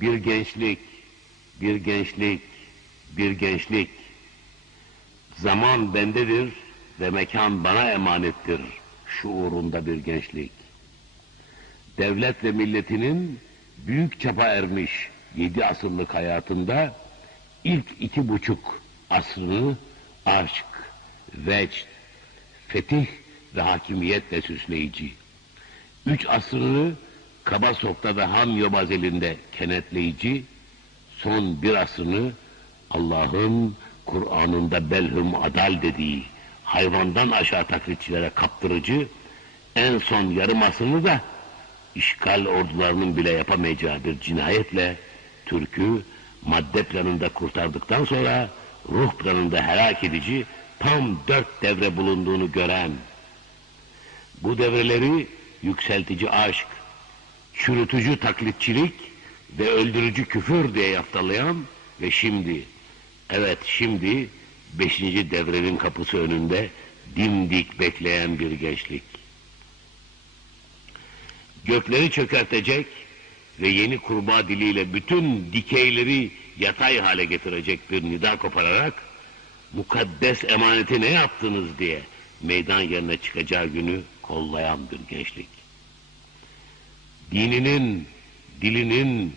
Bir gençlik, bir gençlik, bir gençlik. Zaman bendedir ve mekan bana emanettir şuurunda bir gençlik. Devlet ve milletinin büyük çapa ermiş yedi asırlık hayatında ilk iki buçuk asrını aşk, vecd, fetih ve hakimiyetle süsleyici. Üç asrını kaba softa ve ham yobaz elinde kenetleyici, son bir asını Allah'ın Kur'an'ında belhum adal dediği hayvandan aşağı taklitçilere kaptırıcı, en son yarım asını da işgal ordularının bile yapamayacağı bir cinayetle Türk'ü madde planında kurtardıktan sonra ruh planında helak edici tam dört devre bulunduğunu gören, bu devreleri yükseltici aşk, çürütücü taklitçilik ve öldürücü küfür diye yaftalayan ve şimdi, evet şimdi beşinci devrenin kapısı önünde dimdik bekleyen bir gençlik. Gökleri çökertecek ve yeni kurba diliyle bütün dikeyleri yatay hale getirecek bir nida kopararak mukaddes emaneti ne yaptınız diye meydan yerine çıkacağı günü kollayan bir gençlik dininin, dilinin,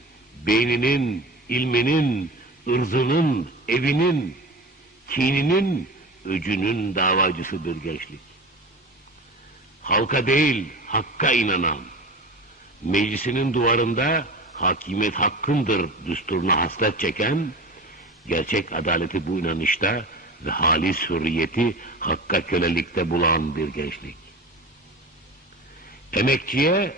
beyninin, ilminin, ırzının, evinin, kininin, öcünün davacısıdır gençlik. Halka değil, hakka inanan, meclisinin duvarında hakimet hakkındır düsturuna hasret çeken, gerçek adaleti bu inanışta ve halis hürriyeti hakka kölelikte bulan bir gençlik. Emekçiye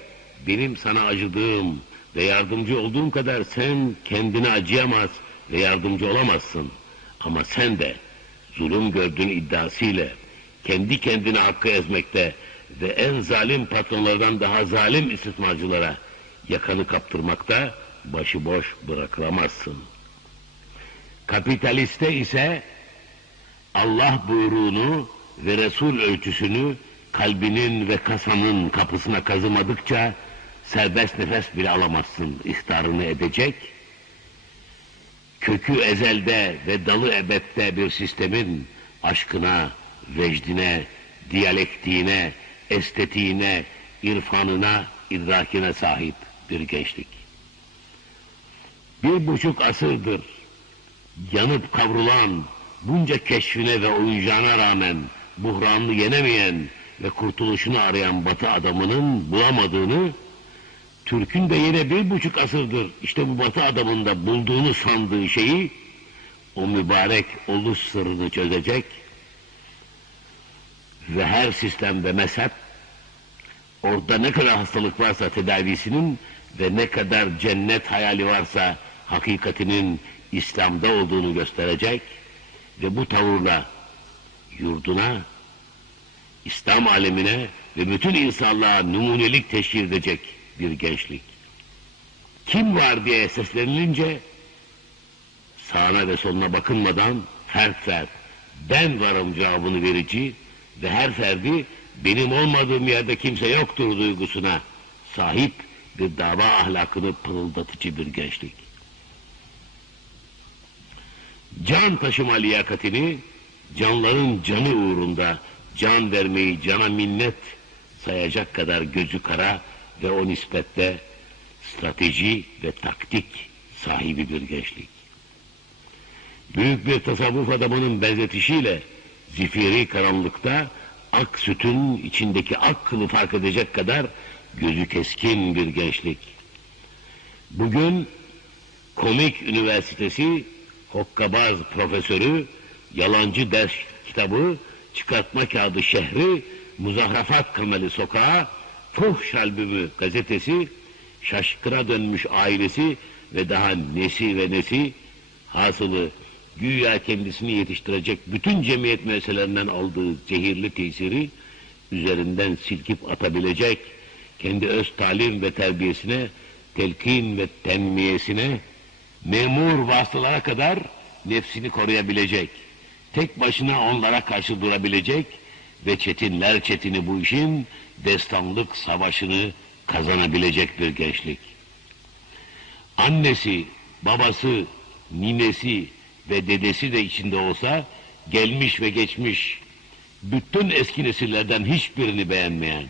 benim sana acıdığım ve yardımcı olduğum kadar sen kendine acıyamaz ve yardımcı olamazsın. Ama sen de zulüm gördüğün iddiasıyla kendi kendine hakkı ezmekte ve en zalim patronlardan daha zalim istismarcılara yakanı kaptırmakta başıboş bırakılamazsın. Kapitaliste ise Allah buyruğunu ve Resul ölçüsünü kalbinin ve kasanın kapısına kazımadıkça Serbest nefes bile alamazsın ihtarını edecek. Kökü ezelde ve dalı ebette bir sistemin aşkına, vecdine, diyalektiğine, estetiğine, irfanına, idrakine sahip bir gençlik. Bir buçuk asırdır yanıp kavrulan, bunca keşfine ve oyuncağına rağmen buhranını yenemeyen ve kurtuluşunu arayan batı adamının bulamadığını Türk'ün de yine bir buçuk asırdır işte bu batı adamında bulduğunu sandığı şeyi o mübarek oluş sırrını çözecek ve her sistem ve mezhep orada ne kadar hastalık varsa tedavisinin ve ne kadar cennet hayali varsa hakikatinin İslam'da olduğunu gösterecek ve bu tavırla yurduna, İslam alemine ve bütün insanlığa numunelik teşhir edecek.'' bir gençlik. Kim var diye seslenilince sağına ve soluna bakınmadan fert fert ben varım cevabını verici ve her ferdi benim olmadığım yerde kimse yoktur duygusuna sahip bir dava ahlakını pırıldatıcı bir gençlik. Can taşıma liyakatini canların canı uğrunda can vermeyi cana minnet sayacak kadar gözü kara ve o nispetle strateji ve taktik sahibi bir gençlik. Büyük bir tasavvuf adamının benzetişiyle zifiri karanlıkta ak sütün içindeki ak kılı fark edecek kadar gözü keskin bir gençlik. Bugün Komik Üniversitesi hokkabaz profesörü yalancı ders kitabı çıkartma kağıdı şehri muzahrafat kameli sokağı. Tuh Şalbümü gazetesi, şaşkına dönmüş ailesi ve daha nesi ve nesi hasılı güya kendisini yetiştirecek bütün cemiyet meselelerinden aldığı zehirli tesiri üzerinden silkip atabilecek kendi öz talim ve terbiyesine, telkin ve tenmiyesine, memur vasılara kadar nefsini koruyabilecek, tek başına onlara karşı durabilecek, ve çetinler çetini bu işin destanlık savaşını kazanabilecek bir gençlik. Annesi, babası, ninesi ve dedesi de içinde olsa gelmiş ve geçmiş bütün eski nesillerden hiçbirini beğenmeyen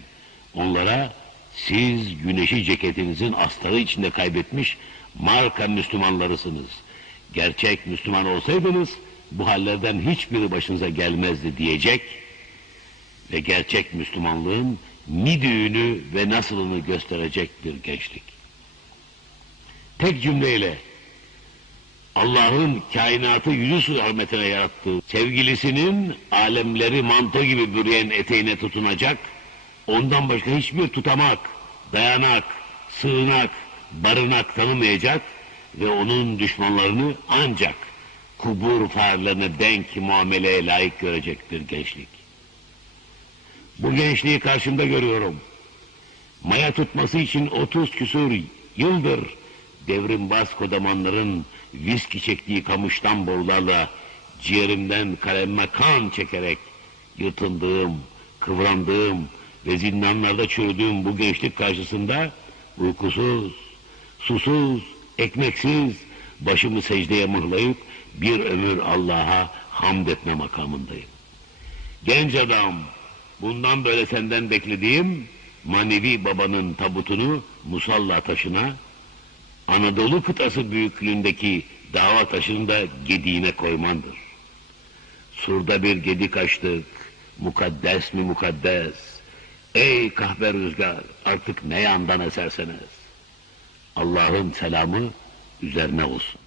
onlara siz güneşi ceketinizin astarı içinde kaybetmiş marka Müslümanlarısınız. Gerçek Müslüman olsaydınız bu hallerden hiçbiri başınıza gelmezdi diyecek ve gerçek Müslümanlığın ni düğünü ve nasılını gösterecek bir gençlik. Tek cümleyle Allah'ın kainatı yüzü yüzüsü rahmetine yarattığı sevgilisinin alemleri mantı gibi bürüyen eteğine tutunacak, ondan başka hiçbir tutamak, dayanak, sığınak, barınak tanımayacak ve onun düşmanlarını ancak kubur farelerine denk muameleye layık görecektir gençlik. Bu gençliği karşımda görüyorum. Maya tutması için otuz küsur yıldır devrim Basko damanların viski çektiği kamıştan borularla ciğerimden kalemme kan çekerek yırtındığım, kıvrandığım ve zindanlarda çürüdüğüm bu gençlik karşısında uykusuz, susuz, ekmeksiz başımı secdeye mıhlayıp bir ömür Allah'a hamd etme makamındayım. Genç adam, Bundan böyle senden beklediğim manevi babanın tabutunu musalla taşına, Anadolu kıtası büyüklüğündeki dava taşını da gediğine koymandır. Surda bir gedi kaçtık, mukaddes mi mukaddes, ey kahve rüzgar artık ne yandan eserseniz. Allah'ın selamı üzerine olsun.